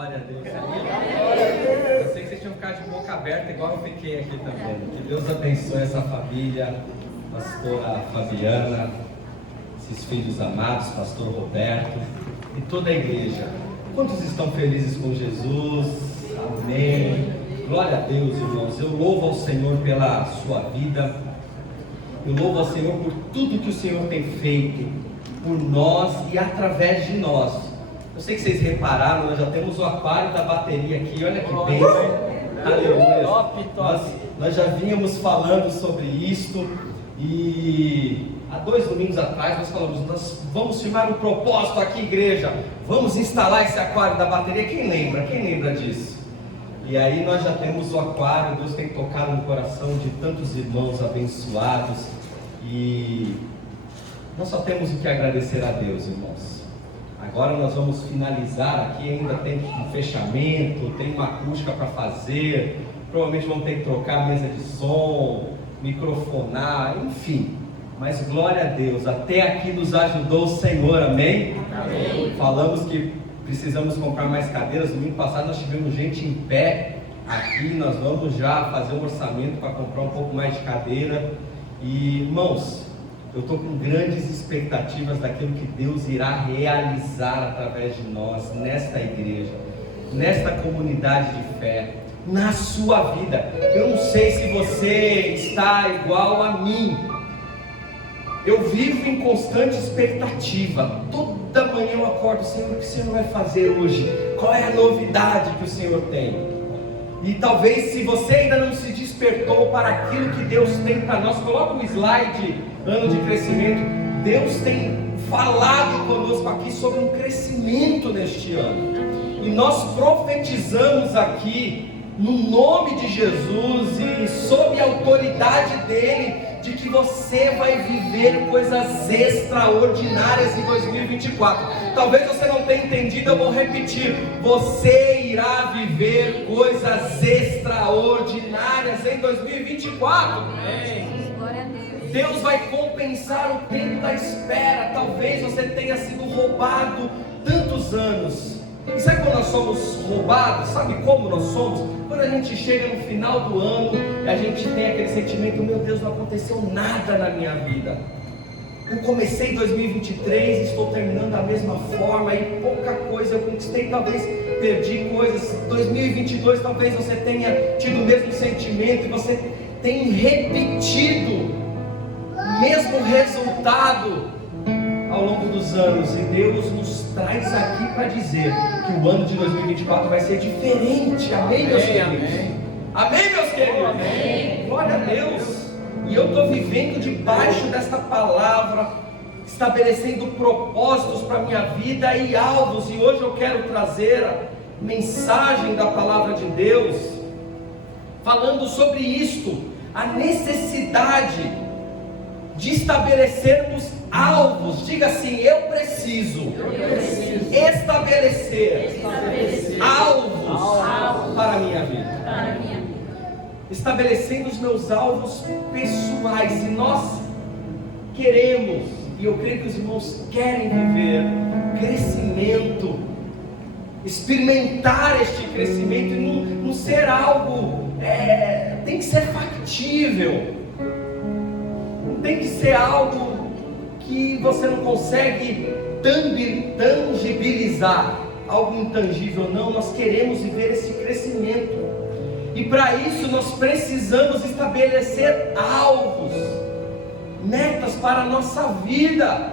Glória a Deus. Eu sei que vocês tinham ficado de boca aberta, igual eu fiquei aqui também. Que Deus abençoe essa família, pastora Fabiana, esses filhos amados, pastor Roberto e toda a igreja. Quantos estão felizes com Jesus? Amém. Glória a Deus, irmãos. Eu louvo ao Senhor pela sua vida. Eu louvo ao Senhor por tudo que o Senhor tem feito por nós e através de nós. Eu sei que vocês repararam, nós já temos o aquário da bateria aqui. Olha que bênção. Aleluia. Nós já vínhamos falando sobre isto. E há 2 domingos atrás nós falamos, nós vamos firmar um propósito aqui, igreja. Vamos instalar esse aquário da bateria. Quem lembra disso? E aí nós já temos o aquário. Deus tem tocado no coração de tantos irmãos abençoados. E nós só temos o que agradecer a Deus, irmãos. Agora nós vamos finalizar aqui, ainda tem um fechamento, tem uma acústica para fazer, provavelmente vamos ter que trocar a mesa de som, microfonar, enfim. Mas glória a Deus, até aqui nos ajudou o Senhor, amém? Amém. Falamos que precisamos comprar mais cadeiras. Domingo passado nós tivemos gente em pé aqui, nós vamos já fazer um orçamento para comprar um pouco mais de cadeira. E irmãos, eu estou com grandes expectativas daquilo que Deus irá realizar através de nós, nesta igreja, nesta comunidade de fé, na sua vida. Eu não sei se você está igual a mim. Eu vivo em constante expectativa. Toda manhã eu acordo, Senhor, o que o Senhor vai fazer hoje? Qual é a novidade que o Senhor tem? E talvez se você ainda não se despertou para aquilo que Deus tem para nós, coloca o slide, ano de crescimento. Deus tem falado conosco aqui sobre um crescimento neste ano. E nós profetizamos aqui, no nome de Jesus e sob a autoridade dele, de que você vai viver coisas extraordinárias em 2024. Talvez você não tenha entendido, eu vou repetir. Você irá viver coisas extraordinárias em 2024. Amém. Glória a Deus. Deus vai compensar o tempo da espera. Talvez você tenha sido roubado tantos anos. E sabe quando nós somos roubados? Sabe como nós somos? Quando a gente chega no final do ano e a gente tem aquele sentimento, meu Deus, não aconteceu nada na minha vida. Eu comecei 2023, estou terminando da mesma forma e pouca coisa eu conquistei, talvez perdi coisas. 2022 talvez você tenha tido o mesmo sentimento e você tenha repetido o mesmo resultado ao longo dos anos. E Deus nos traz aqui para dizer que o ano de 2024 vai ser diferente. Amém, meus queridos? Amém, meus queridos? Amém. Glória a Deus. E eu estou vivendo debaixo desta palavra, estabelecendo propósitos para a minha vida e alvos. E hoje eu quero trazer a mensagem da palavra de Deus, falando sobre isto, a necessidade de estabelecermos alvos. Diga assim: eu preciso estabelecer alvos para a minha vida. Estabelecendo os meus alvos pessoais. Se nós queremos, e eu creio que os irmãos querem viver crescimento, experimentar este crescimento e não ser algo, tem que ser factível, não tem que ser algo que você não consegue tangibilizar, algo intangível. Não, nós queremos viver esse crescimento. E para isso nós precisamos estabelecer alvos, metas para a nossa vida.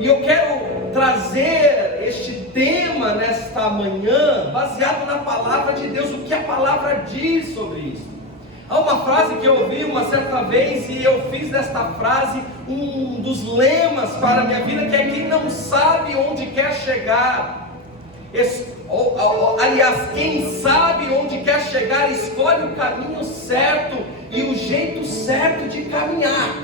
E eu quero trazer este tema nesta manhã, baseado na palavra de Deus, o que a palavra diz sobre isso. Há uma frase que eu ouvi uma certa vez e eu fiz desta frase um dos lemas para a minha vida, que é: quem não sabe onde quer chegar, aliás, quem sabe onde quer chegar, escolhe o caminho certo e o jeito certo de caminhar.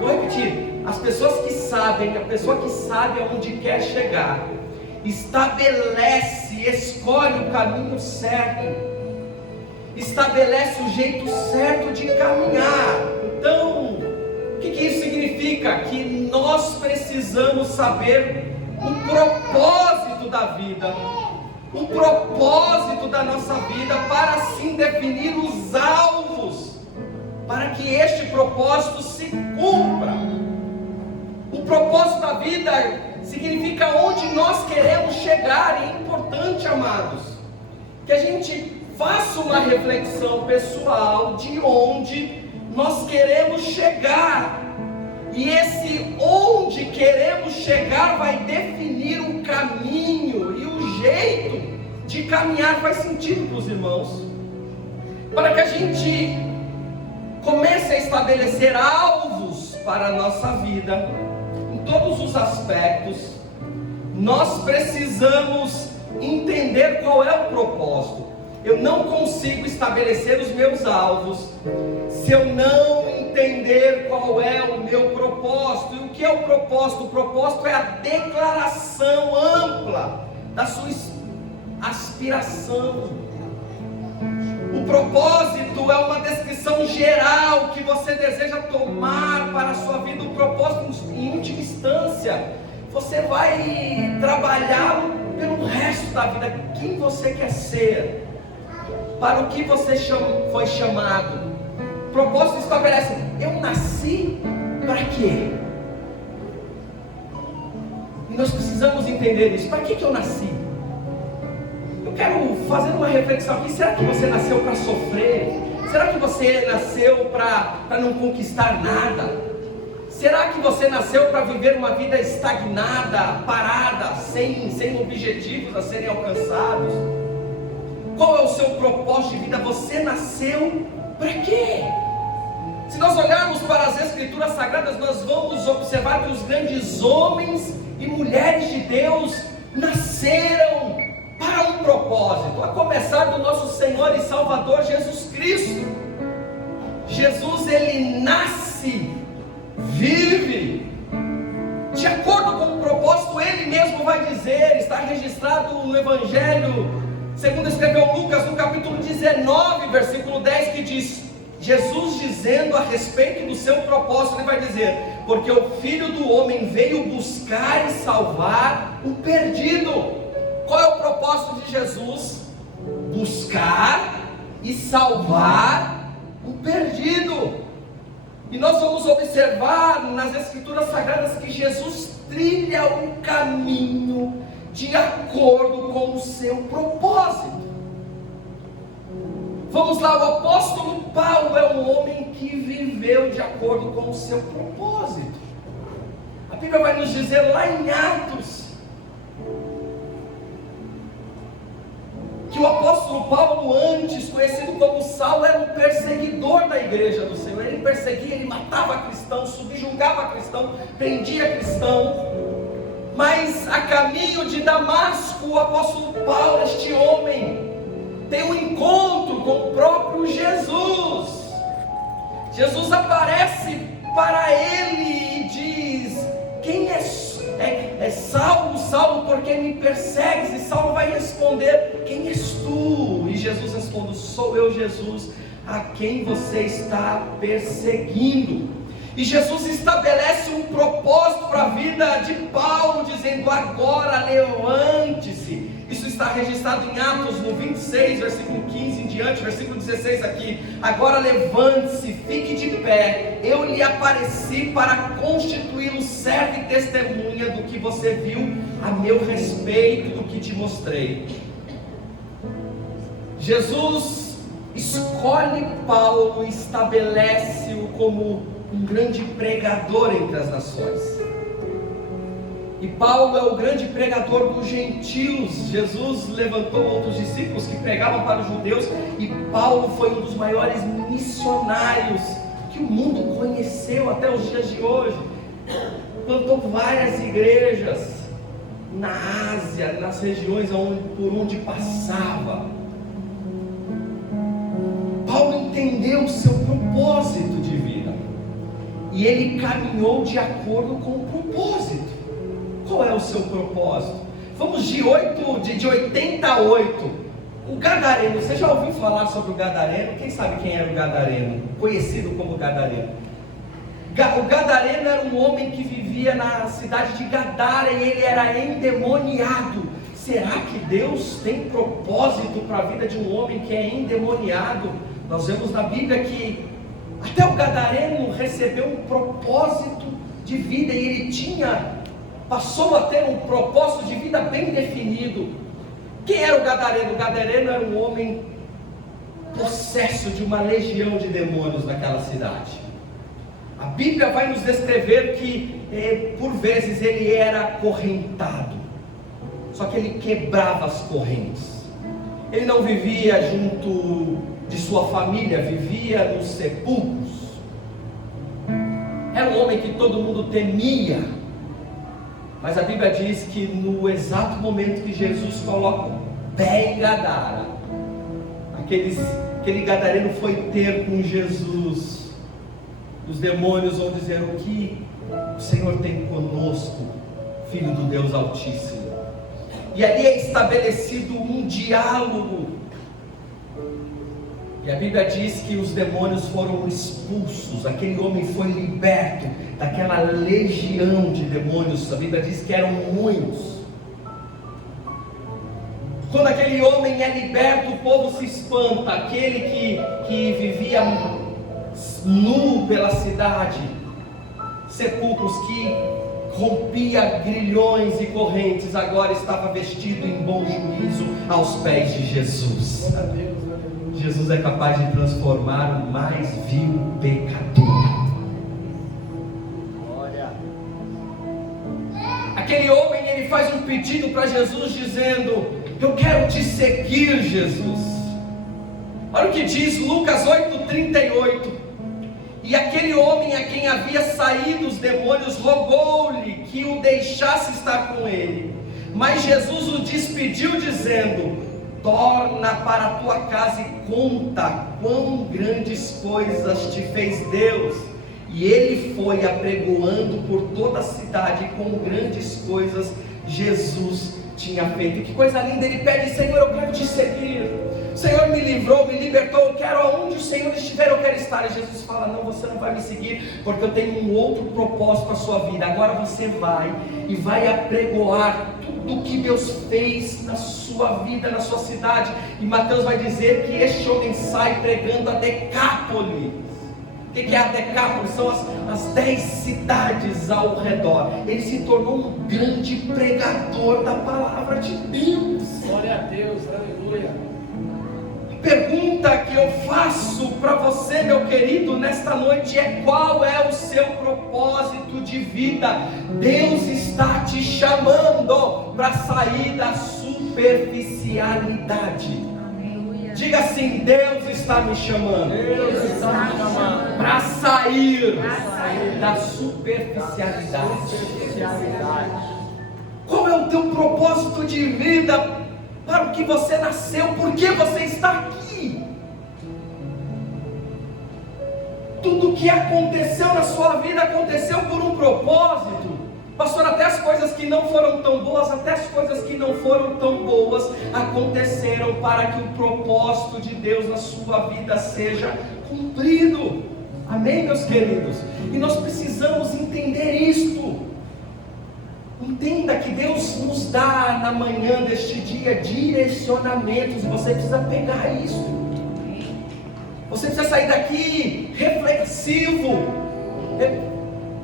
Vou repetir: as pessoas que sabem, a pessoa que sabe aonde quer chegar, estabelece, escolhe o caminho certo, estabelece o jeito certo de caminhar. Então, o que isso significa? Que nós precisamos saber o propósito da vida, um propósito da nossa vida, para assim definir os alvos, para que este propósito se cumpra. O propósito da vida significa onde nós queremos chegar. E é importante, amados, que a gente faça uma reflexão pessoal de onde nós queremos chegar. E esse onde queremos chegar vai definir o caminho e o jeito de caminhar. Faz sentido para os irmãos? Para que a gente comece a estabelecer alvos para a nossa vida, em todos os aspectos, nós precisamos entender qual é o propósito. Eu não consigo estabelecer os meus alvos se eu não entender qual é o meu propósito. E o que é o propósito? O propósito é a declaração ampla da sua aspiração. O propósito é uma descrição geral que você deseja tomar para a sua vida. O propósito, em última instância, você vai trabalhar pelo resto da vida. Quem você quer ser? Para o que você foi chamado? O propósito estabelece: eu nasci para quê? E nós precisamos entender isso. Para que eu nasci? Eu quero fazer uma reflexão aqui. Será que você nasceu para sofrer? Será que você nasceu para não conquistar nada? Será que você nasceu para viver uma vida estagnada, parada, sem objetivos a serem alcançados? Qual é o seu propósito de vida? Você nasceu para quê? Se nós olharmos para as Escrituras Sagradas, nós vamos observar que os grandes homens e mulheres de Deus nasceram para um propósito, a começar do nosso Senhor e Salvador Jesus Cristo. Jesus, ele nasce, vive de acordo com o propósito. Ele mesmo vai dizer, está registrado no Evangelho segundo escreveu Lucas, no capítulo 19, versículo 10, que diz: Jesus dizendo a respeito do seu propósito, ele vai dizer: porque o Filho do Homem veio buscar e salvar o perdido. Qual é o propósito de Jesus? Buscar e salvar o perdido. E nós vamos observar nas Escrituras Sagradas que Jesus trilha um caminho de acordo com o seu propósito. Vamos lá, o apóstolo Paulo é um homem que viveu de acordo com o seu propósito. A Bíblia vai nos dizer lá em Atos que o apóstolo Paulo, antes conhecido como Saulo, era um perseguidor da igreja do Senhor. Ele perseguia, ele matava cristãos, subjugava cristão, prendia cristão. Mas a caminho de Damasco, o apóstolo Paulo, este homem, tem um encontro com o próprio Jesus. Jesus aparece para ele e diz: quem é Saulo, Saulo, por que me persegues? E Saulo vai responder: quem és tu? E Jesus responde: sou eu, Jesus, a quem você está perseguindo. E Jesus estabelece um propósito para a vida de Paulo, dizendo: agora levante-se. Isso está registrado em Atos, no 26, versículo 15 em diante, versículo 16 aqui. Agora levante-se, fique de pé. Eu lhe apareci para constituí-lo servo e testemunha do que você viu a meu respeito, do que te mostrei. Jesus escolhe Paulo e estabelece-o como um grande pregador entre as nações. E Paulo é o grande pregador dos gentios. Jesus levantou outros discípulos que pregavam para os judeus, e Paulo foi um dos maiores missionários que o mundo conheceu até os dias de hoje. Plantou várias igrejas na Ásia, nas regiões por onde passava. Paulo entendeu o seu propósito de vida, e ele caminhou de acordo com o propósito. Qual é o seu propósito? Vamos de 88. O Gadareno, você já ouviu falar sobre o Gadareno? Quem sabe quem era o Gadareno? Conhecido como Gadareno. O Gadareno era um homem que vivia na cidade de Gadara, e ele era endemoniado. será que Deus tem propósito para a vida de um homem que é endemoniado? Nós vemos na Bíblia que até o gadareno recebeu um propósito de vida, e ele passou a ter um propósito de vida bem definido. Quem era o gadareno? O gadareno era um homem possesso de uma legião de demônios naquela cidade. A Bíblia vai nos descrever que por vezes ele era acorrentado, só que ele quebrava as correntes. Ele não vivia junto de sua família, vivia nos sepulcros. Era um homem que todo mundo temia, mas a Bíblia diz que no exato momento que Jesus coloca o pé em Gadara, aquele gadareno foi ter com Jesus. Os demônios vão dizer: o que o Senhor tem conosco, Filho do Deus Altíssimo. E ali é estabelecido um diálogo. E a Bíblia diz que os demônios foram expulsos, aquele homem foi liberto daquela legião de demônios. A Bíblia diz que eram muitos. Quando aquele homem é liberto, o povo se espanta. Aquele que vivia nu pela cidade, sepulcros, que rompia grilhões e correntes, agora estava vestido em bom juízo aos pés de Jesus. Jesus é capaz de transformar o mais vil pecador. Glória. Aquele homem, ele faz um pedido para Jesus dizendo: eu quero te seguir, Jesus. Olha o que diz Lucas 8:38. E aquele homem a quem havia saído os demônios rogou-lhe que o deixasse estar com ele. Mas Jesus o despediu dizendo: torna para a tua casa e conta quão grandes coisas te fez Deus. E ele foi apregoando por toda a cidade com grandes coisas Jesus tinha feito. Que coisa linda! Ele pede: Senhor, eu quero te seguir. O Senhor me livrou, me libertou, eu quero aonde o Senhor estiver, eu quero estar. E Jesus fala: não, você não vai me seguir, porque eu tenho um outro propósito para a sua vida. Agora você vai e vai apregoar tudo o que Deus fez na sua vida, na sua cidade. E Mateus vai dizer que este homem sai pregando a Decápolis. O que é a Decápolis? São as 10 cidades ao redor. Ele se tornou um grande pregador da palavra de Deus. Glória a Deus, aleluia. Pergunta que eu faço para você, meu querido, nesta noite é: qual é o seu propósito de vida? Deus está te chamando para sair da superficialidade. Diga assim: Deus está me chamando. Deus está me chamando para sair da superficialidade. Qual é o teu propósito de vida? Para o que você nasceu? Por que você está aqui? Tudo o que aconteceu na sua vida aconteceu por um propósito. Pastor, até as coisas que não foram tão boas, até as coisas que não foram tão boas aconteceram para que o propósito de Deus na sua vida seja cumprido. Amém, meus queridos? E nós precisamos entender isto. Entenda que Deus nos dá na manhã deste dia direcionamentos, e você precisa pegar isso. Você precisa sair daqui reflexivo,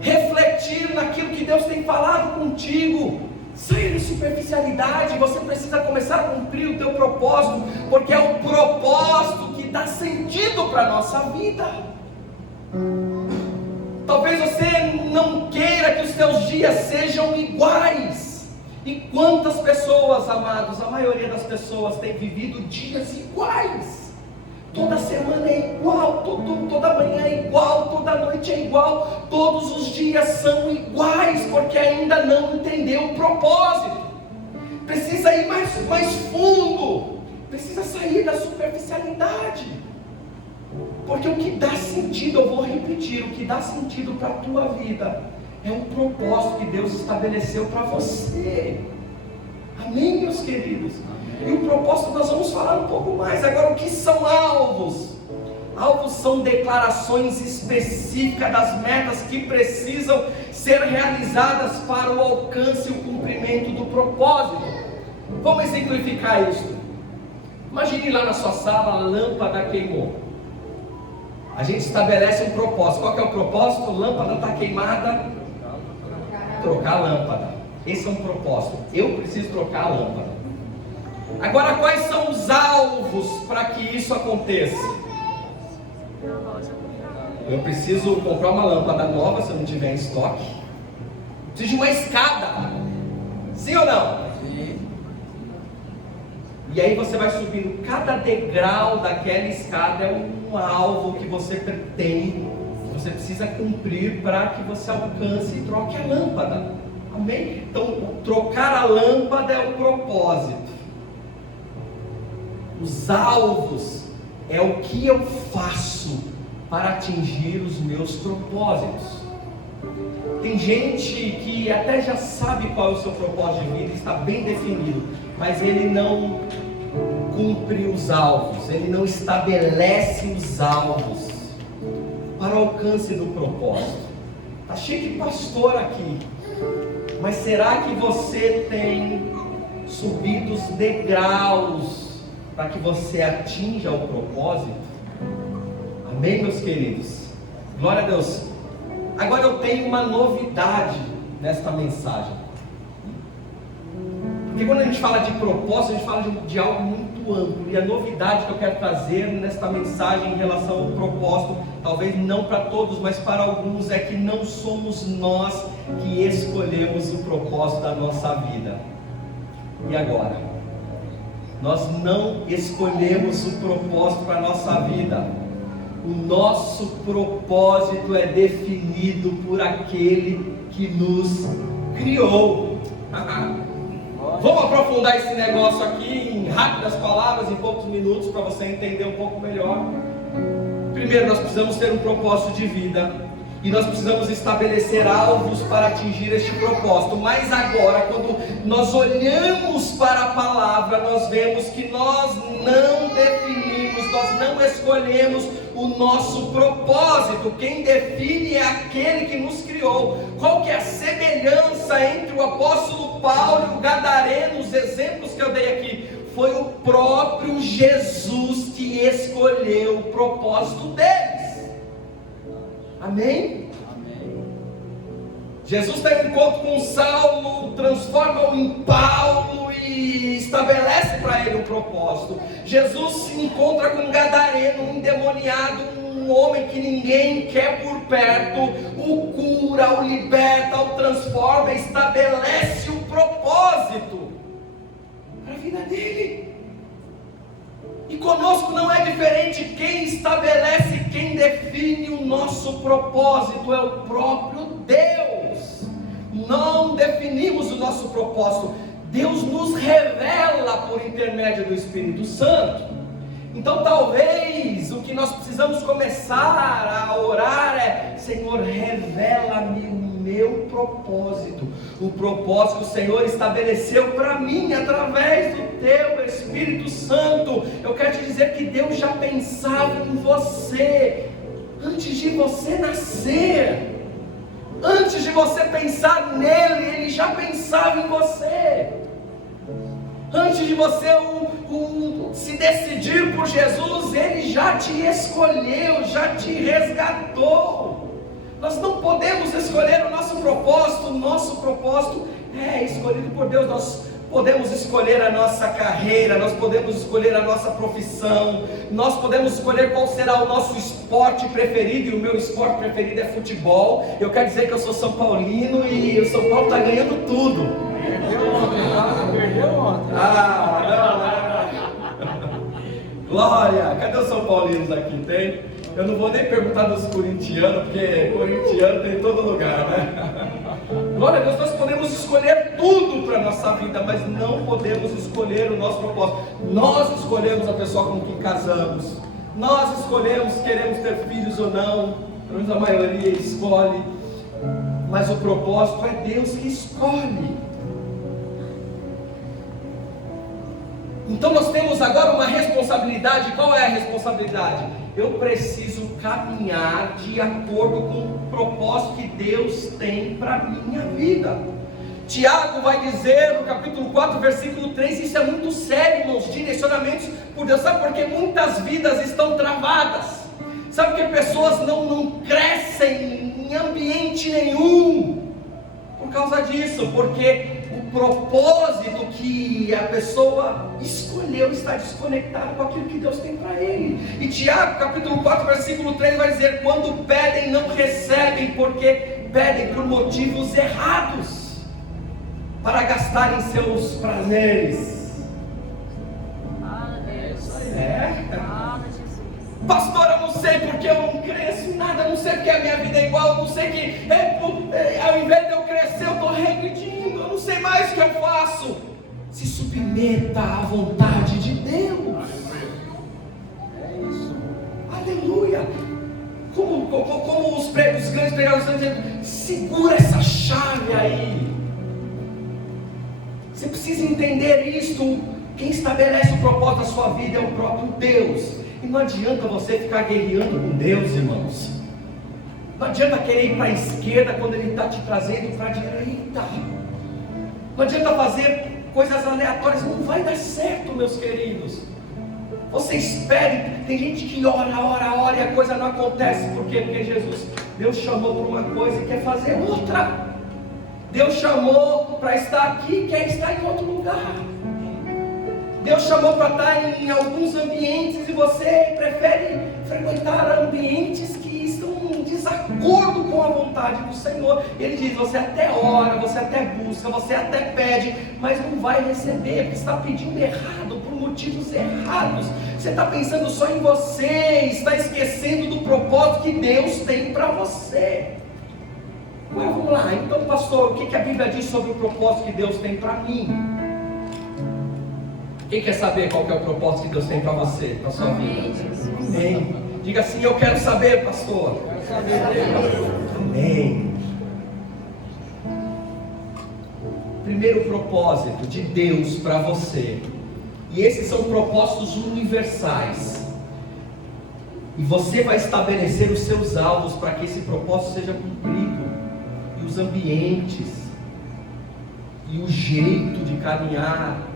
refletir naquilo que Deus tem falado contigo. Sair da superficialidade. Você precisa começar a cumprir o teu propósito, porque é o propósito que dá sentido para a nossa vida. Talvez você não queira que os seus dias sejam iguais. E quantas pessoas, amados, a maioria das pessoas tem vivido dias iguais. Toda semana é igual, toda manhã é igual, toda noite é igual, todos os dias são iguais, porque ainda não entendeu o propósito. Precisa ir mais fundo, precisa sair da superficialidade. Porque o que dá sentido, eu vou repetir, o que dá sentido para a tua vida é um propósito que Deus estabeleceu para você. Amém, meus queridos? E o propósito nós vamos falar um pouco mais. Agora, o que são alvos? Alvos são declarações específicas das metas que precisam ser realizadas para o alcance e o cumprimento do propósito. Vamos exemplificar isso. Imagine lá na sua sala, a lâmpada queimou. A gente estabelece um propósito. Qual que é o propósito? A lâmpada está queimada, trocar a lâmpada. Esse é um propósito. Eu preciso trocar a lâmpada. Agora, quais são os alvos para que isso aconteça? Eu preciso comprar uma lâmpada nova, se eu não tiver em estoque. Preciso de uma escada. Sim ou não? Sim. E aí você vai subindo. Cada degrau daquela escada é um alvo que você tem, que você precisa cumprir para que você alcance e troque a lâmpada. Amém? Então, trocar a lâmpada é o propósito. Os alvos é o que eu faço para atingir os meus propósitos. Tem gente que até já sabe qual é o seu propósito de vida, está bem definido, mas ele não cumpre os alvos, ele não estabelece os alvos para o alcance do propósito. Está cheio de pastor aqui, mas será que você tem subido os degraus para que você atinja o propósito? Amém, meus queridos? Glória a Deus. Agora eu tenho uma novidade nesta mensagem. Porque quando a gente fala de propósito, a gente fala de algo muito amplo. E a novidade que eu quero trazer nesta mensagem em relação ao propósito, talvez não para todos, mas para alguns, é que não somos nós que escolhemos o propósito da nossa vida. E agora? Nós não escolhemos o propósito para a nossa vida. O nosso propósito é definido por aquele que nos criou. Vamos aprofundar esse negócio aqui em rápidas palavras, em poucos minutos, para você entender um pouco melhor. Primeiro, nós precisamos ter um propósito de vida e nós precisamos estabelecer alvos para atingir este propósito. Mas agora, quando nós olhamos para a palavra, nós vemos que nós não definimos, nós não escolhemos o nosso propósito. Quem define é aquele que nos criou. Qual que é a semelhança entre o apóstolo Paulo e o gadareno? Os exemplos que eu dei aqui, foi o próprio Jesus que escolheu o propósito deles. Amém? Amém. Jesus tem um encontro com Saulo, transforma-o em Paulo e estabelece para ele um propósito. Jesus se encontra com um gadareno, um endemoniado, um homem que ninguém quer por perto, o cura, o liberta, o transforma, estabelece um propósito para a vida dele. E conosco não é diferente. Quem estabelece, quem define o nosso propósito é o próprio Deus. Não definimos o nosso propósito. Deus nos revela por intermédio do Espírito Santo. Então talvez o que nós precisamos começar a orar é: Senhor, revela-me o meu propósito, o propósito que o Senhor estabeleceu para mim através do teu Espírito Santo. Eu quero te dizer que Deus já pensava em você antes de você nascer. Antes de você pensar nele, Ele já pensava em você. Antes de você se decidir por Jesus, Ele já te escolheu, já te resgatou. Nós não podemos escolher o nosso propósito é escolhido por Deus. Nós podemos escolher a nossa carreira, nós podemos escolher a nossa profissão, nós podemos escolher qual será o nosso esporte preferido, e o meu esporte preferido é futebol. Eu quero dizer que eu sou São Paulino e o São Paulo está ganhando tudo. Perdeu ontem. Glória! Cadê os São Paulinos aqui? Tem? Eu não vou nem perguntar dos corintianos, porque corintiano tem em todo lugar, né? Glória a Deus, nós podemos escolher tudo para a nossa vida, mas não podemos escolher o nosso propósito. Nós escolhemos a pessoa com quem casamos, nós escolhemos se queremos ter filhos ou não, pelo menos a maioria escolhe, mas o propósito é Deus que escolhe. Então nós temos agora uma responsabilidade. Qual é a responsabilidade? Eu preciso caminhar de acordo com o propósito que Deus tem para a minha vida. Tiago vai dizer no capítulo 4, versículo 3, isso é muito sério, irmãos, direcionamentos por Deus. Sabe por que muitas vidas estão travadas? Sabe por que pessoas não crescem em ambiente nenhum? Por causa disso, porque o propósito que a pessoa escolheu está desconectado com aquilo que Deus tem para ele. E Tiago, capítulo 4, versículo 3 vai dizer: quando pedem, não recebem, porque pedem por motivos errados, para gastarem seus prazeres. Pastor, eu não sei porque eu não cresço em nada, eu não sei porque a minha vida é igual, eu não sei que ao invés de eu crescer eu estou regredindo, eu não sei mais o que eu faço. Se submeta à vontade de Deus. É isso. Aleluia. Como os grandes pregadores estão dizendo, segura essa chave aí. Você precisa entender isto. Quem estabelece o propósito da sua vida é o próprio Deus. E não adianta você ficar guerreando com Deus, irmãos. Não adianta querer ir para a esquerda quando Ele está te trazendo para a direita. Não adianta fazer coisas aleatórias, não vai dar certo, meus queridos. Você espere, tem gente que ora e a coisa não acontece. Por quê? Porque Deus chamou para uma coisa e quer fazer outra. Deus chamou para estar aqui e quer estar em outro lugar. Deus chamou para estar em alguns ambientes e você prefere frequentar ambientes que estão em desacordo com a vontade do Senhor. Ele diz: você até ora, você até busca, você até pede, mas não vai receber, porque está pedindo errado, por motivos errados. Você está pensando só em você, está esquecendo do propósito que Deus tem para você. Ué, vamos lá, então pastor, o que a Bíblia diz sobre o propósito que Deus tem para mim? Quem quer saber qual que é o propósito que Deus tem para você, para a sua vida? Amém. Diga assim: eu quero saber, pastor. Amém. Primeiro propósito de Deus para você, e esses são propósitos universais, e você vai estabelecer os seus alvos para que esse propósito seja cumprido, e os ambientes, e o jeito de caminhar,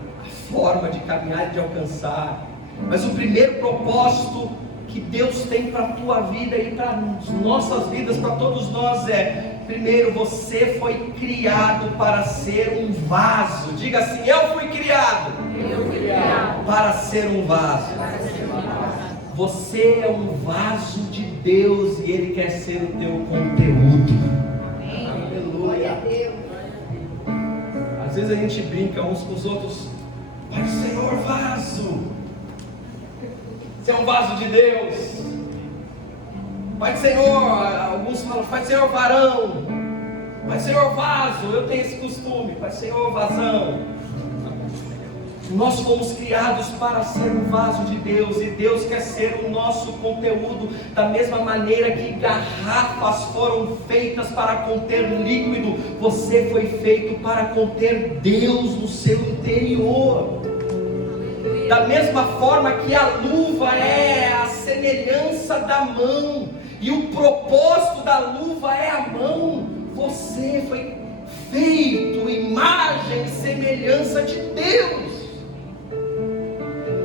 forma de caminhar e de alcançar. Mas o primeiro propósito que Deus tem para a tua vida e para as nossas vidas, para todos nós, é: primeiro, você foi criado para ser um vaso. Diga assim: eu fui criado para ser um vaso. Você é um vaso de Deus e Ele quer ser o teu conteúdo. Aleluia. Às vezes a gente brinca uns com os outros: Pai do Senhor, vaso. Você é um vaso de Deus. Pai do Senhor, alguns falam: Pai do Senhor, varão. Pai do Senhor, vaso. Eu tenho esse costume: Pai do Senhor, vasão. Nós fomos criados para ser um vaso de Deus, e Deus quer ser o nosso conteúdo, da mesma maneira que garrafas foram feitas para conter líquido. Você foi feito para conter Deus no seu interior. Da mesma forma que a luva é a semelhança da mão, e o propósito da luva é a mão, você foi feito imagem e semelhança de Deus.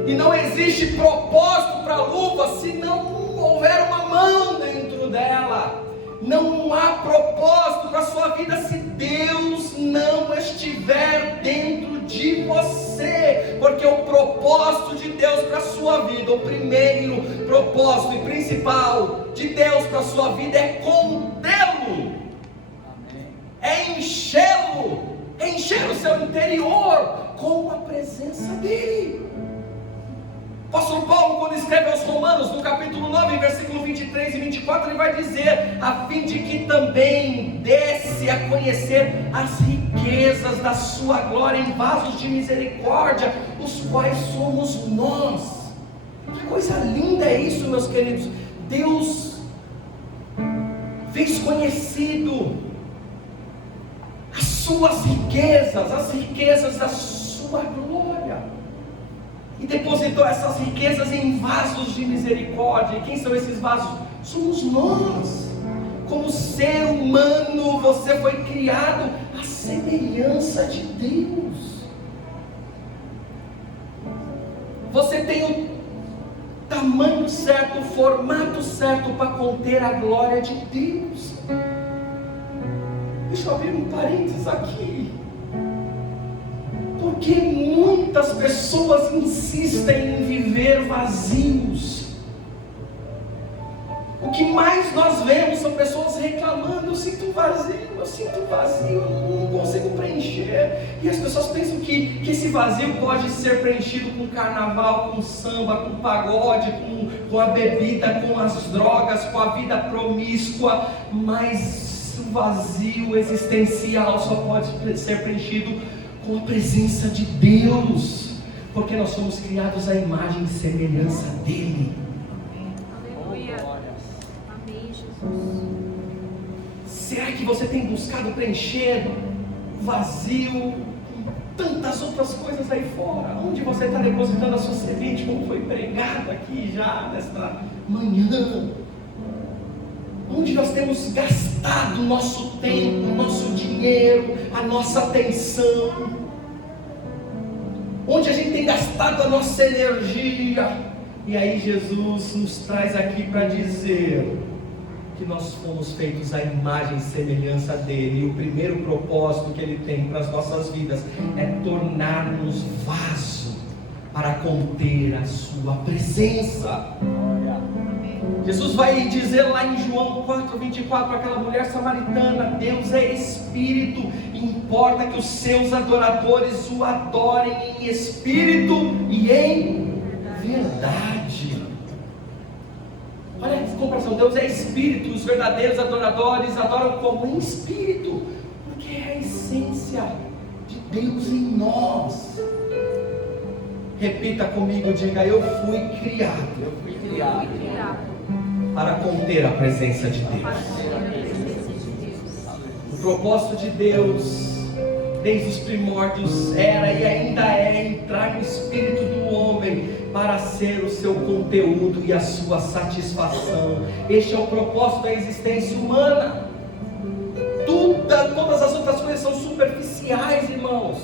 E não existe propósito para a luva se não houver uma mão dentro dela. Não há propósito para a sua vida se Deus não estiver dentro de você. Porque o propósito de Deus para a sua vida, o primeiro propósito e principal de Deus para a sua vida é contê-lo. É enchê-lo. É encher o seu interior com a presença dEle. O apóstolo Paulo, quando escreve aos Romanos, no capítulo 9, versículo 23 e 24, ele vai dizer: a fim de que também desse a conhecer as riquezas da sua glória em vasos de misericórdia, os quais somos nós. Que coisa linda é isso, meus queridos. Deus fez conhecido as suas riquezas, as riquezas da sua glória, e depositou essas riquezas em vasos de misericórdia. E quem são esses vasos? Somos nós. Como ser humano, você foi criado à semelhança de Deus. Você tem o tamanho certo, o formato certo para conter a glória de Deus. Deixa eu abrir um parênteses aqui. Porque muitas pessoas insistem em viver vazios. O que mais nós vemos são pessoas reclamando: eu sinto vazio, eu não consigo preencher. E as pessoas pensam que esse vazio pode ser preenchido com carnaval, com samba, com pagode, com a bebida, com as drogas, com a vida promíscua. Mas o vazio existencial só pode ser preenchido com a presença de Deus, porque nós somos criados à imagem e semelhança dele. Será que você tem buscado preencher o vazio com tantas outras coisas aí fora? Onde você está depositando a sua semente, como foi pregado aqui já nesta manhã? Onde nós temos gastado o nosso tempo, o nosso dinheiro, a nossa atenção? Onde a gente tem gastado a nossa energia? E aí Jesus nos traz aqui para dizer que nós fomos feitos à imagem e semelhança dele. E o primeiro propósito que ele tem para as nossas vidas é tornar-nos vaso para conter a sua presença. Jesus vai dizer lá em João 4:24 para aquela mulher samaritana: Deus é espírito, e importa que os seus adoradores o adorem em espírito e em verdade. Olha a comparação: Deus é espírito, os verdadeiros adoradores adoram como? Em espírito, porque é a essência de Deus em nós. Repita comigo, diga: eu fui criado para conter a presença de Deus. O propósito de Deus, desde os primórdios, era e ainda é entrar no espírito do homem para ser o seu conteúdo e a sua satisfação. Este é o propósito da existência humana. Todas as outras coisas são superficiais, irmãos.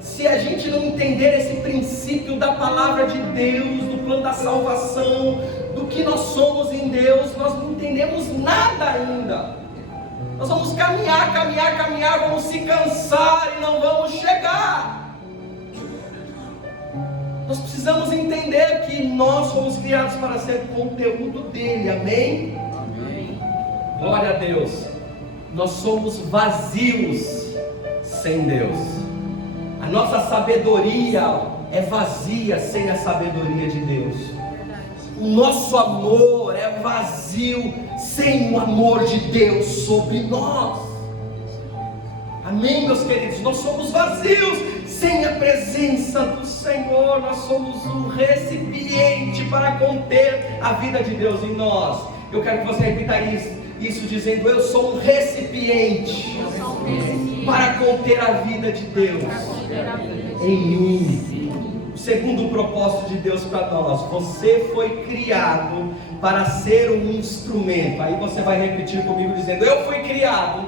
Se a gente não entender esse princípio da palavra de Deus, do plano da salvação, do que nós somos em Deus, nós não entendemos nada ainda. Nós vamos caminhar, vamos se cansar e não vamos chegar. Nós precisamos entender que nós somos criados para ser conteúdo dele, amém? Amém. Glória a Deus. Nós somos vazios sem Deus. A nossa sabedoria é vazia sem a sabedoria de Deus. O nosso amor é vazio sem o amor de Deus sobre nós. Amém, meus queridos? Nós somos vazios sem a presença do Senhor. Nós somos um recipiente para conter a vida de Deus em nós. Eu quero que você repita isso dizendo: eu sou um recipiente para conter a vida de Deus em mim. O segundo propósito de Deus para nós: você foi criado para ser um instrumento. Aí você vai repetir comigo dizendo: eu fui criado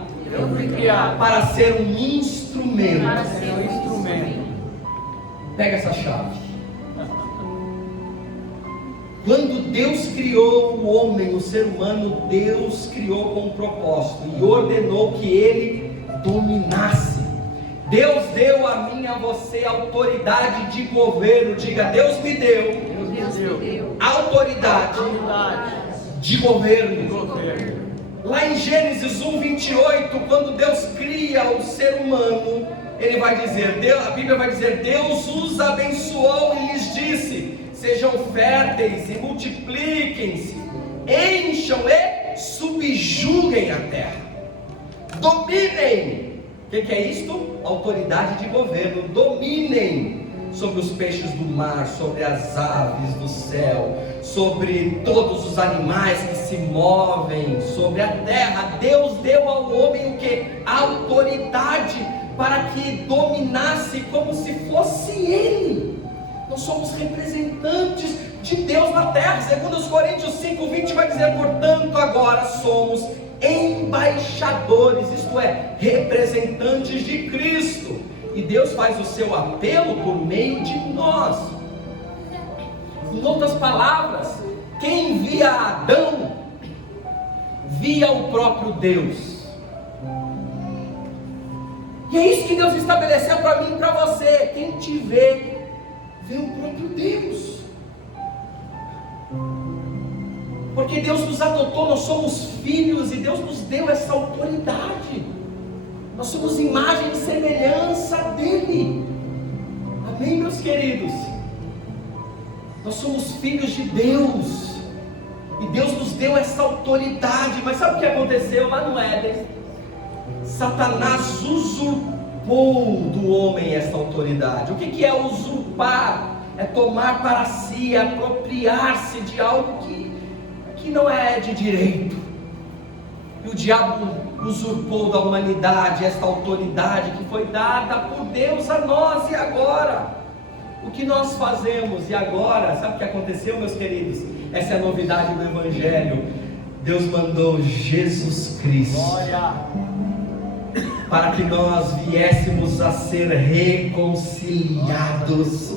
para ser um instrumento. Pega essa chave. Quando Deus criou o homem, o ser humano, Deus criou com um propósito e ordenou que ele dominasse. Deus deu a mim e a você autoridade de governo. Diga: Deus me deu autoridade de governo. Lá em Gênesis 1:28, quando Deus cria o ser humano, ele vai dizer, a Bíblia vai dizer: Deus os abençoou e lhes disse: sejam férteis e multipliquem-se, encham e subjuguem a terra, dominem. O que é isto? Autoridade de governo. Dominem sobre os peixes do mar, sobre as aves do céu, sobre todos os animais que se movem sobre a terra. Deus deu ao homem o que? Autoridade para que dominasse como se fosse ele. Nós somos representantes de Deus na terra. Segundo os Coríntios 5:20 vai dizer: portanto agora somos embaixadores, isto é, representantes de Cristo. E Deus faz o seu apelo por meio de nós. Em outras palavras, quem via Adão, via o próprio Deus. E é isso que Deus estabeleceu para mim e para você. Quem te vê, vê o próprio Deus. Porque Deus nos adotou, nós somos filhos e Deus nos deu essa autoridade. Nós somos imagem e semelhança dEle. Amém, meus queridos? Nós somos filhos de Deus. E Deus nos deu essa autoridade. Mas sabe o que aconteceu lá no Éden? Satanás usurpou do homem essa autoridade. O que é usurpar? É tomar para si, apropriar-se de algo que não é de direito. E o diabo usurpou da humanidade esta autoridade que foi dada por Deus a nós. E agora? O que nós fazemos? E agora? Sabe o que aconteceu, meus queridos? Essa é a novidade do Evangelho. Deus mandou Jesus Cristo. Glória! Para que nós viéssemos a ser reconciliados.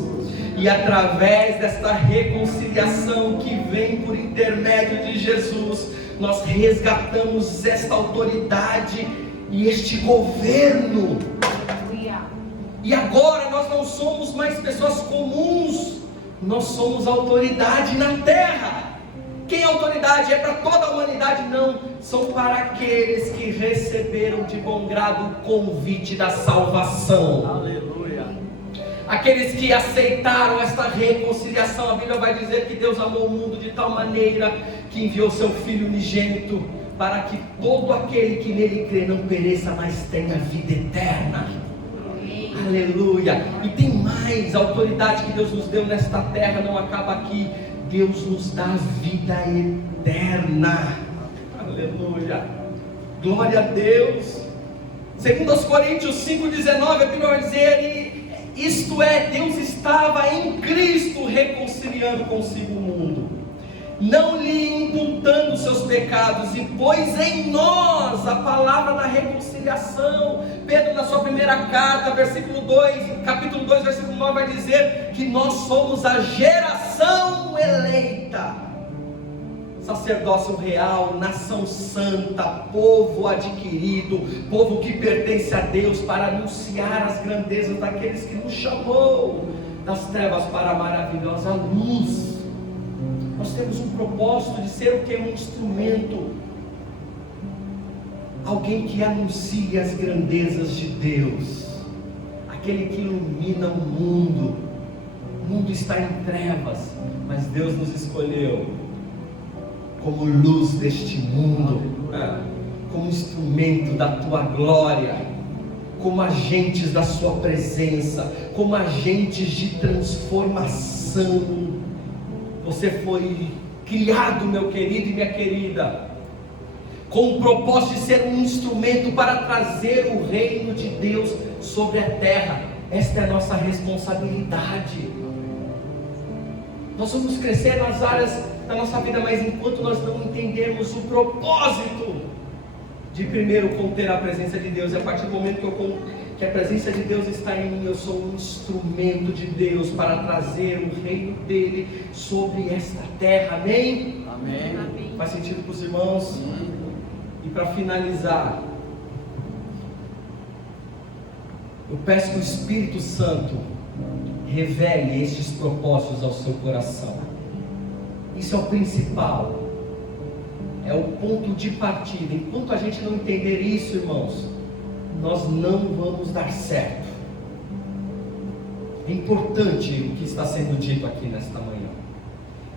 E através desta reconciliação que vem por intermédio de Jesus, nós resgatamos esta autoridade e este governo. E agora nós não somos mais pessoas comuns, nós somos autoridade na terra. Quem é autoridade? É para toda a humanidade? Não, são para aqueles que receberam de bom grado o convite da salvação. Aleluia. Aqueles que aceitaram esta reconciliação. A Bíblia vai dizer que Deus amou o mundo de tal maneira que enviou seu Filho unigênito, para que todo aquele que nele crê não pereça, mas tenha vida eterna. Aleluia. E tem mais, a autoridade que Deus nos deu nesta terra não acaba aqui. Deus nos dá vida eterna. Aleluia. Glória a Deus. Segundo aos Coríntios 5,19, a Bíblia vai dizer, isto é, Deus estava em Cristo reconciliando consigo o mundo, não lhe imputando seus pecados, e pôs em nós a palavra da reconciliação. Pedro, na sua primeira carta, capítulo 2, versículo 9, vai dizer que nós somos a geração eleita, sacerdócio real, nação santa, povo adquirido, povo que pertence a Deus, para anunciar as grandezas daqueles que nos chamou das trevas para a maravilhosa luz. Nós temos um propósito de ser o que? Um instrumento, alguém que anuncia as grandezas de Deus, aquele que ilumina o mundo. O mundo está em trevas, mas Deus nos escolheu como luz deste mundo, como instrumento da tua glória, como agentes da sua presença, como agentes de transformação. Você foi criado, meu querido e minha querida, com o propósito de ser um instrumento para trazer o reino de Deus sobre a terra. Esta é a nossa responsabilidade. Nós vamos crescer nas áreas da nossa vida, mas enquanto nós não entendermos o propósito de primeiro conter a presença de Deus, e a partir do momento que a presença de Deus está em mim, eu sou um instrumento de Deus para trazer o reino dele sobre esta terra. Amém? Amém. Faz sentido para os irmãos? E para finalizar, eu peço que o Espírito Santo revele estes propósitos ao seu coração. Isso é o principal, é o ponto de partida. Enquanto a gente não entender isso, irmãos, nós não vamos dar certo. É importante o que está sendo dito aqui nesta manhã.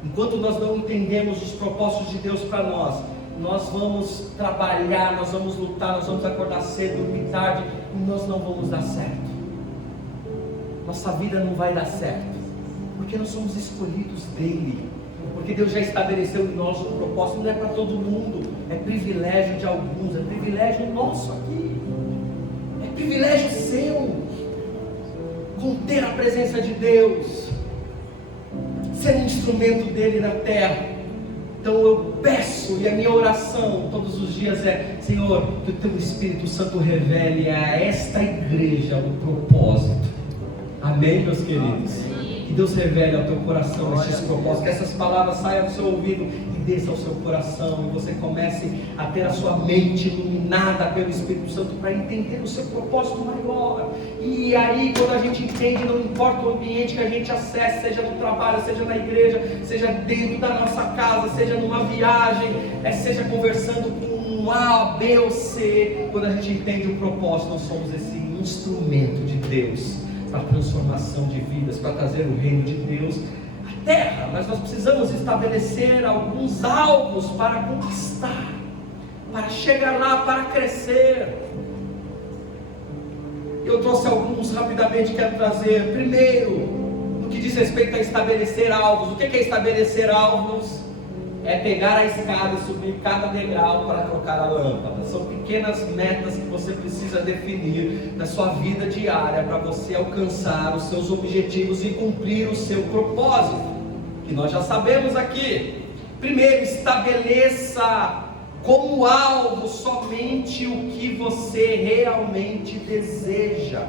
Enquanto nós não entendemos os propósitos de Deus para nós, nós vamos trabalhar, nós vamos lutar, nós vamos acordar cedo, dormir tarde, e nós não vamos dar certo. Nossa vida não vai dar certo, porque nós somos escolhidos dele, porque Deus já estabeleceu em nós um propósito. Não é para todo mundo, é privilégio de alguns, é privilégio nosso aqui, é privilégio seu, conter a presença de Deus, ser um instrumento dele na terra. Então eu peço, e a minha oração todos os dias é: Senhor, que o Teu Espírito Santo revele a esta igreja o propósito. Amém, meus queridos? Que Deus revele ao teu coração esses propósitos, que essas palavras saiam do seu ouvido e desçam ao seu coração, e você comece a ter a sua mente iluminada pelo Espírito Santo para entender o seu propósito maior. E aí, quando a gente entende, não importa o ambiente que a gente acesse, seja no trabalho, seja na igreja, seja dentro da nossa casa, seja numa viagem, seja conversando com um A, B ou C, quando a gente entende o propósito, nós somos esse instrumento de Deus para a transformação de vidas, para trazer o reino de Deus à terra. Mas nós precisamos estabelecer alguns alvos para conquistar, para chegar lá, para crescer. Eu trouxe alguns rapidamente, quero trazer. Primeiro, no que diz respeito a estabelecer alvos. O que é estabelecer alvos? É pegar a escada e subir cada degrau para trocar a lâmpada. São pequenas metas que você precisa definir na sua vida diária para você alcançar os seus objetivos e cumprir o seu propósito, que nós já sabemos aqui. Primeiro, estabeleça como alvo somente o que você realmente deseja.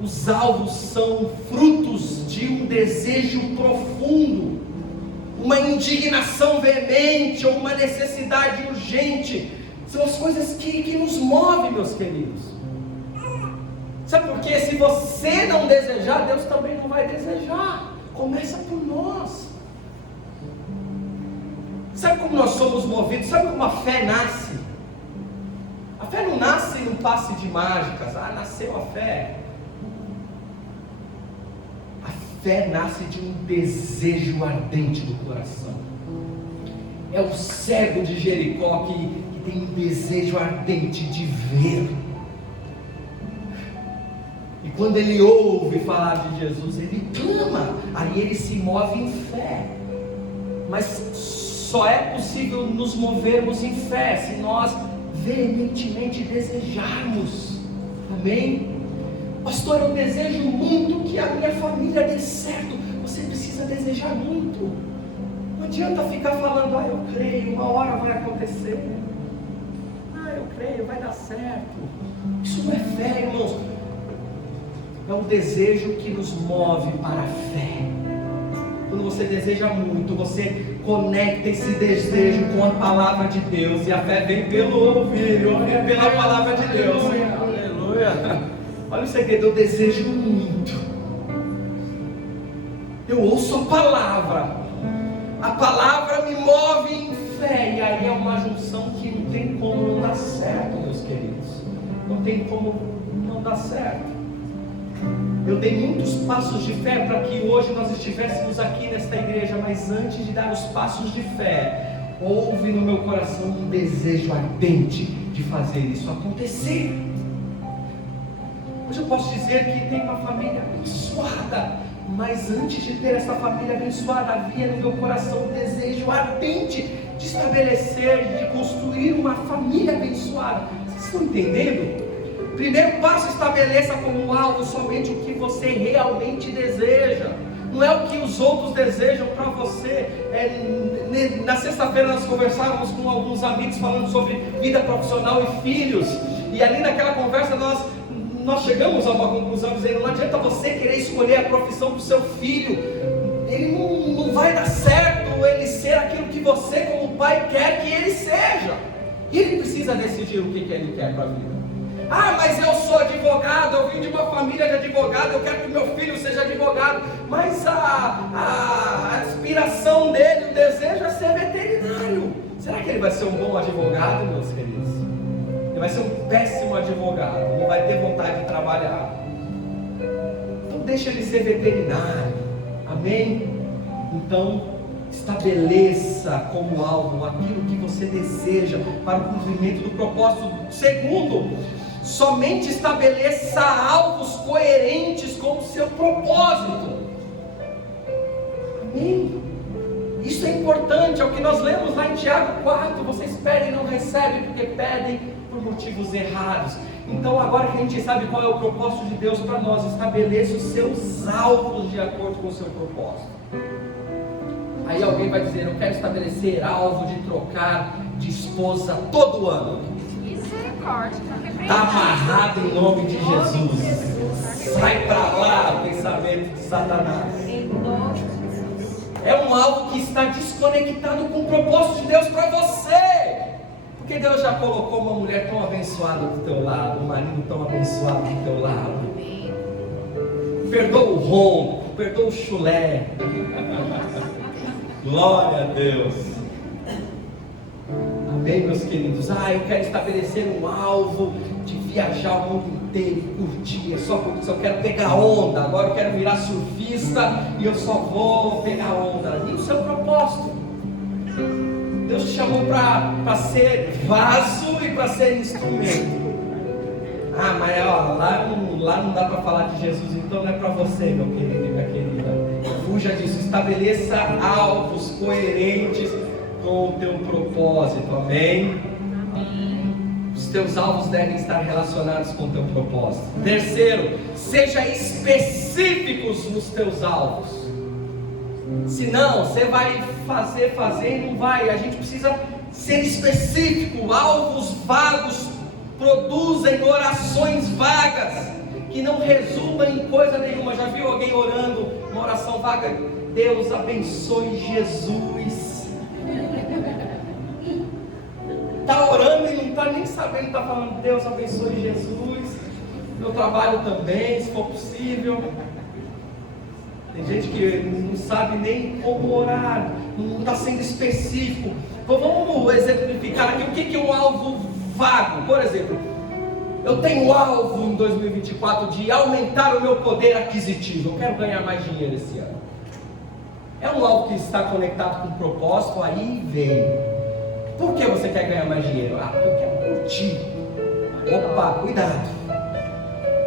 Os alvos são frutos de um desejo profundo, uma indignação veemente ou uma necessidade urgente. São as coisas que nos movem, meus queridos. Sabe por quê? Se você não desejar, Deus também não vai desejar. Começa por nós. Sabe como nós somos movidos? Sabe como a fé nasce? A fé não nasce num passe de mágicas. Nasceu a fé. A fé nasce de um desejo ardente do coração. É o cego de Jericó que tem um desejo ardente de ver. E quando ele ouve falar de Jesus, ele clama. Aí ele se move em fé. Mas só é possível nos movermos em fé se nós veementemente desejarmos. Amém? Pastor, eu desejo muito que a minha família dê certo. Você precisa desejar muito. Não adianta ficar falando: eu creio, uma hora vai acontecer. Eu creio, vai dar certo. Isso não é fé, irmãos. É um desejo que nos move para a fé. Quando você deseja muito, você conecta esse desejo com a palavra de Deus, e a fé vem pelo ouvir, ouvir pela palavra de Deus. Aleluia. Olha o segredo: eu desejo muito. Eu ouço a palavra me move em fé, e aí é uma junção que não tem como não dar certo, meus queridos. Não tem como não dar certo. Eu dei muitos passos de fé para que hoje nós estivéssemos aqui nesta igreja, mas antes de dar os passos de fé, houve no meu coração um desejo ardente de fazer isso acontecer. Hoje eu posso dizer que tenho uma família abençoada, mas antes de ter essa família abençoada, havia no meu coração um desejo ardente de estabelecer, de construir uma família abençoada. Vocês estão entendendo? Primeiro passo: estabeleça como alvo somente o que você realmente deseja. Não é o que os outros desejam para você. Na sexta-feira nós conversávamos com alguns amigos falando sobre vida profissional e filhos. E ali naquela conversa nós chegamos a uma conclusão dizendo: não adianta você querer escolher a profissão do seu filho. Ele não vai dar certo ele ser aquilo que você como pai quer que ele seja. E ele precisa decidir o que ele quer para a vida. Mas eu sou advogado, eu vim de uma família de advogado, eu quero que meu filho seja advogado. Mas a aspiração dele, o desejo é ser veterinário. Será que ele vai ser um bom advogado, meus queridos? Ele vai ser um péssimo advogado, não vai ter vontade de trabalhar. Então deixa ele ser veterinário. Amém? Então estabeleça como alvo aquilo que você deseja para o cumprimento do propósito. Segundo, somente estabeleça alvos coerentes com o seu propósito. Amém? Isso é importante, é o que nós lemos lá em Tiago 4. Vocês pedem e não recebem porque pedem por motivos errados. Então agora que a gente sabe qual é o propósito de Deus para nós, estabeleça os seus alvos de acordo com o seu propósito. Aí alguém vai dizer: eu quero estabelecer alvo de trocar de esposa todo ano. Está amarrado em nome de Jesus. Sai para lá, pensamento de Satanás. É um alvo que está desconectado com o propósito de Deus para você. Porque Deus já colocou uma mulher tão abençoada do teu lado, um marido tão abençoado do teu lado. Perdoa o ronco, perdoa o chulé. Glória a Deus. Amém, meus queridos? Eu quero estabelecer um alvo de viajar o mundo inteiro e curtir. É só porque eu quero pegar onda. Agora eu quero virar surfista e eu só vou pegar onda. E o seu propósito? Deus te chamou para ser vaso e para ser instrumento. Mas lá não dá para falar de Jesus, então não é para você, meu querido e minha querida. Fuja disso, estabeleça alvos coerentes com o teu propósito, amém? Os teus alvos devem estar relacionados com o teu propósito. Terceiro, seja específicos nos teus alvos. Senão, você vai fazer e não vai. A gente precisa ser específico. Alvos vagos produzem orações vagas que não resultam em coisa nenhuma. Já viu alguém orando uma oração vaga? Deus abençoe Jesus. Está orando e não está nem sabendo, está falando Deus abençoe Jesus. Meu trabalho também, se for possível. Tem gente que não sabe nem como orar, não está sendo específico. Então vamos exemplificar aqui o que é um alvo vago. Por exemplo, eu tenho um alvo em 2024 de aumentar o meu poder aquisitivo. Eu quero ganhar mais dinheiro esse ano. É um alvo que está conectado com o propósito, aí vem. Por que você quer ganhar mais dinheiro? Porque eu quero curtir. Opa, cuidado.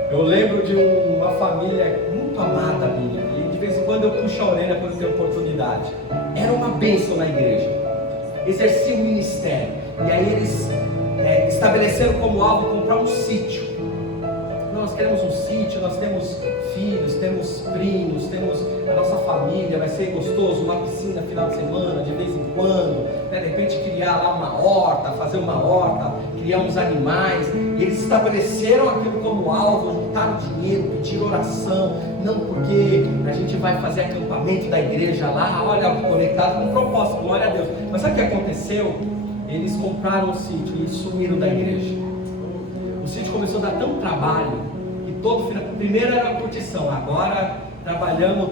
Eu lembro de uma família muito amada minha, e de vez em quando eu puxo a orelha quando tenho oportunidade. Era uma bênção na igreja, exercia um ministério, e aí eles estabeleceram como alvo comprar um sítio. Nós queremos um sítio, nós temos filhos, temos primos, temos a nossa família, vai ser gostoso, uma piscina final de semana, de vez em quando, de repente criar lá uma horta, fazer uma horta, criar uns animais. E eles estabeleceram aquilo como alvo, juntaram dinheiro, pediram oração, não porque a gente vai fazer acampamento da igreja lá, olha, conectado com o propósito, glória a Deus. Mas sabe o que aconteceu? Eles compraram um sítio e sumiram da igreja. O sítio começou a dar tanto trabalho que todo final, primeiro era a curtição, agora trabalhamos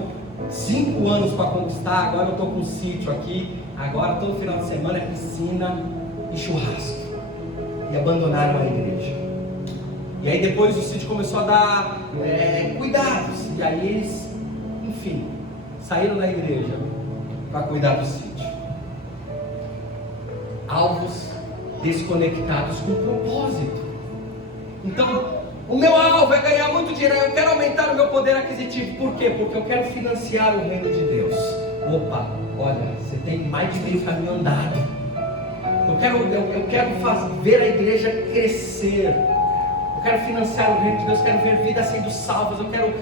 5 anos para conquistar, agora eu estou com um sítio aqui, agora todo final de semana é piscina e churrasco. E abandonaram a igreja. E aí depois o sítio começou a dar cuidados, e aí eles, enfim, saíram da igreja para cuidar do sítio. Alvos desconectados com o propósito. Então, o meu alvo é ganhar muito dinheiro, eu quero aumentar o meu poder aquisitivo. Por quê? Porque eu quero financiar o reino de Deus. Opa, olha, você tem mais de meio caminho andado. Eu quero ver a igreja crescer. Eu quero financiar o reino de Deus, quero ver vidas sendo salvas. Eu quero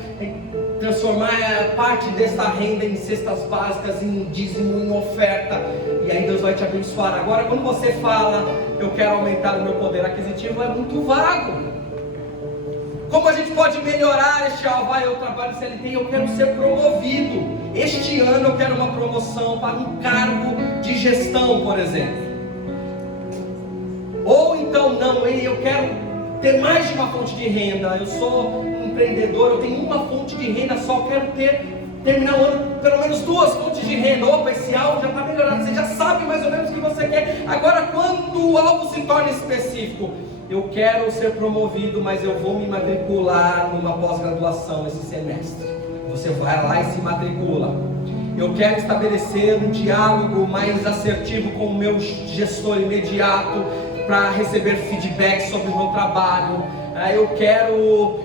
transformar parte desta renda em cestas básicas, em dízimo, em oferta. E aí Deus vai te abençoar. Agora, quando você fala, eu quero aumentar o meu poder aquisitivo, é muito vago. Como a gente pode melhorar este alvo? Eu trabalho CLT e eu quero ser promovido. Este ano eu quero uma promoção para um cargo de gestão, por exemplo. Ou então, não, eu quero ter mais de uma fonte de renda. Eu sou empreendedor, eu tenho uma fonte de renda só, quero terminar o ano pelo menos 2 fontes de renda. Opa, esse alvo já está melhorado, você já sabe mais ou menos o que você quer. Agora, quando o alvo se torna específico, eu quero ser promovido, mas eu vou me matricular numa pós-graduação esse semestre. Você vai lá e se matricula. Eu quero estabelecer um diálogo mais assertivo com o meu gestor imediato para receber feedback sobre o meu trabalho. Eu quero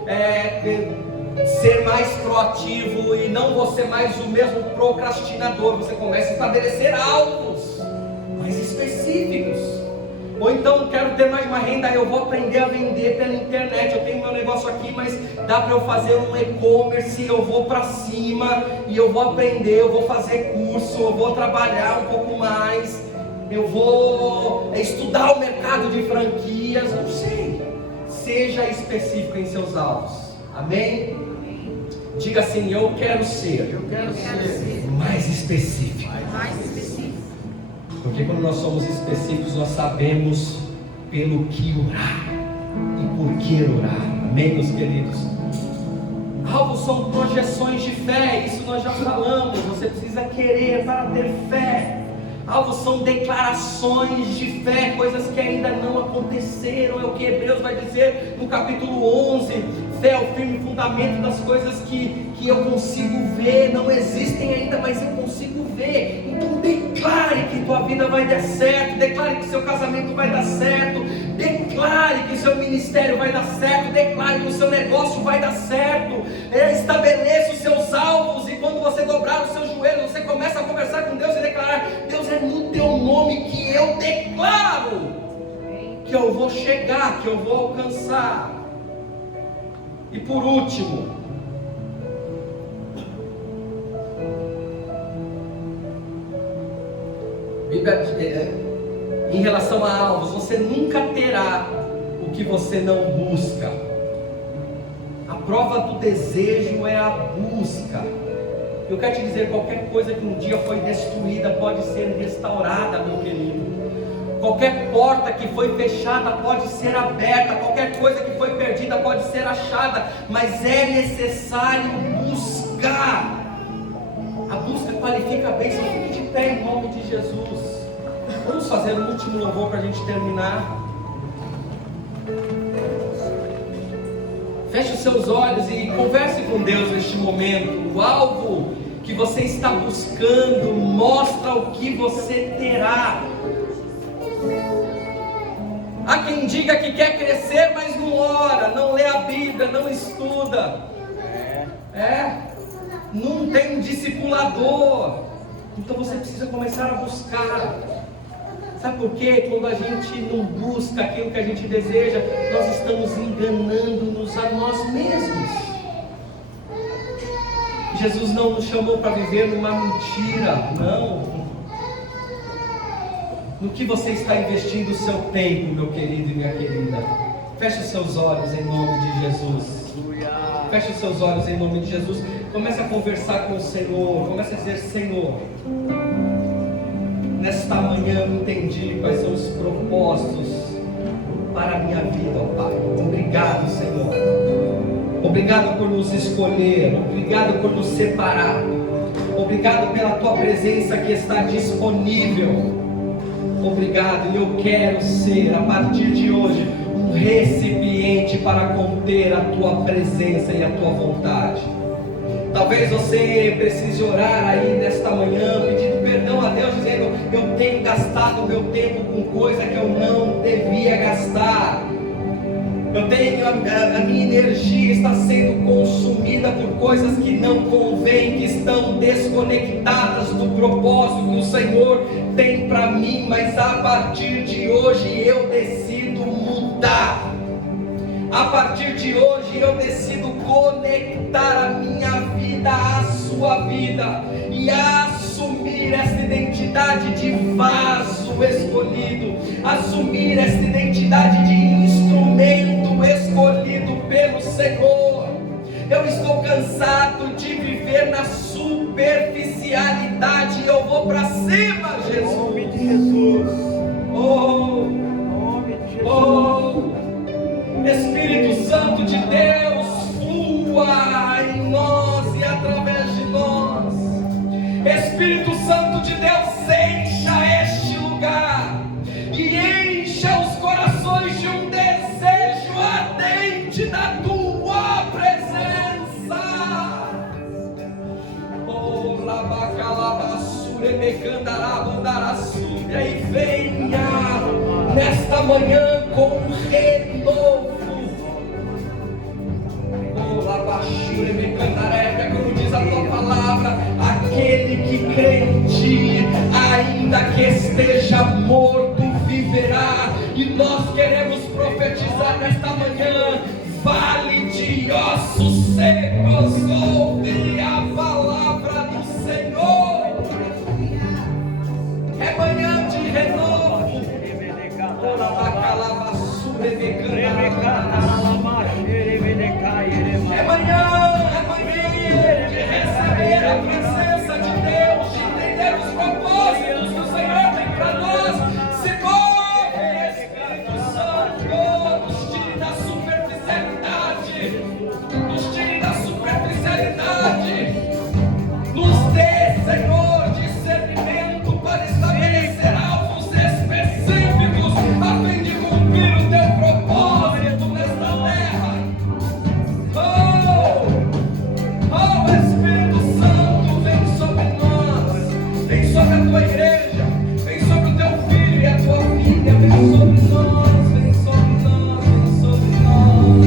ser mais proativo e não vou ser mais o mesmo procrastinador. Você começa a estabelecer alvos mais específicos. Ou então quero ter mais uma renda, eu vou aprender a vender pela internet. Eu tenho meu negócio aqui, mas dá para eu fazer um e-commerce. Eu vou para cima e eu vou aprender, eu vou fazer curso, eu vou trabalhar um pouco mais, eu vou estudar o mercado de franquias. Não sei. Seja específico em seus alvos. Amém? Diga assim: eu quero ser mais específico. Porque quando nós somos específicos, nós sabemos pelo que orar e por que orar. Amém, meus queridos? Alvos são projeções de fé, isso nós já falamos. Você precisa querer para ter fé. Alvos são declarações de fé, coisas que ainda não aconteceram. É o que Hebreus vai dizer no capítulo 11. Fé é o firme fundamento das coisas que eu consigo ver. Não existem ainda, mas eu consigo ver. Então declare que tua vida vai dar certo. Declare que seu casamento vai dar certo. Declare que seu ministério vai dar certo. Declare que o seu negócio vai dar certo. Estabeleça os seus alvos. E quando você dobrar os seus joelhos, você começa a conversar com Deus e declarar: Deus, é no teu nome que eu declaro que eu vou chegar, que eu vou alcançar. E por último, em relação a alvos, você nunca terá o que você não busca. A prova do desejo é a busca. Eu quero te dizer, qualquer coisa que um dia foi destruída pode ser restaurada, meu querido. Qualquer porta que foi fechada pode ser aberta. Qualquer coisa que foi perdida pode ser achada. Mas é necessário buscar. A busca qualifica a bênção. Fique de pé em nome de Jesus. Vamos fazer o último louvor para a gente terminar. Feche os seus olhos e converse com Deus neste momento. O alvo que você está buscando mostra o que você terá. Há quem diga que quer crescer, mas não ora, não lê a Bíblia, não estuda. Não tem um discipulador. Então você precisa começar a buscar. Sabe por quê? Quando a gente não busca aquilo que a gente deseja, nós estamos enganando-nos a nós mesmos. Jesus não nos chamou para viver numa mentira, não. No que você está investindo o seu tempo, meu querido e minha querida? Feche os seus olhos em nome de Jesus. Feche os seus olhos em nome de Jesus. Comece a conversar com o Senhor. Comece a dizer: Senhor, nesta manhã eu entendi quais são os propósitos para a minha vida, ó Pai. Obrigado, Senhor. Obrigado por nos escolher. Obrigado por nos separar. Obrigado pela Tua presença que está disponível. Obrigado, e eu quero ser, a partir de hoje, um recipiente para conter a Tua presença e a Tua vontade. Talvez você precise orar aí nesta manhã, pedindo perdão a Deus, dizendo: eu tenho gastado meu tempo com coisa que eu não devia gastar. Eu tenho, a minha energia está sendo consumida por coisas que não convêm, que estão desconectadas do propósito que o Senhor tem para mim. Mas a partir de hoje eu decido mudar. A partir de hoje eu decido conectar a minha vida à sua vida e assumir esta identidade de vaso escolhido, assumir esta identidade de instrumento escolhido pelo Senhor. Eu estou cansado de viver na superficialidade. Eu vou para cima, Jesus. Em nome de Jesus. Espírito Santo de Deus, flua em nós e através de nós. Espírito Santo de Deus, encha este lugar e encha os corações de um desejo ardente da Tua presença. E aí venha nesta manhã com um renovo. Como diz a Tua palavra, aquele que crê em Ti, ainda que esteja morto, viverá. E secos, ouve a palavra do Senhor. É manhã de renovo. É manhã de receber a presença de Deus, de entender os propósitos que o Senhor tem para nós. Se move, Espírito Santo, nos tire da superficialidade, nos tire da superficialidade, nos dê, Senhor, discernimento para estabelecer alvos específicos, a fim de cumprir o teu propósito nesta terra. Oh, Espírito Santo, vem sobre nós, vem sobre a tua igreja, vem sobre o teu filho e a tua filha, vem sobre nós, vem sobre nós, vem sobre nós,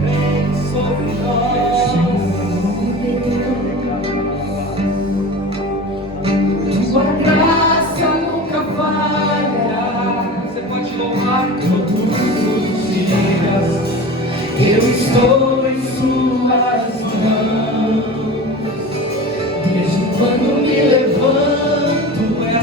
vem sobre nós. Tua graça nunca falha. Você pode louvar todos os dias. Eu estou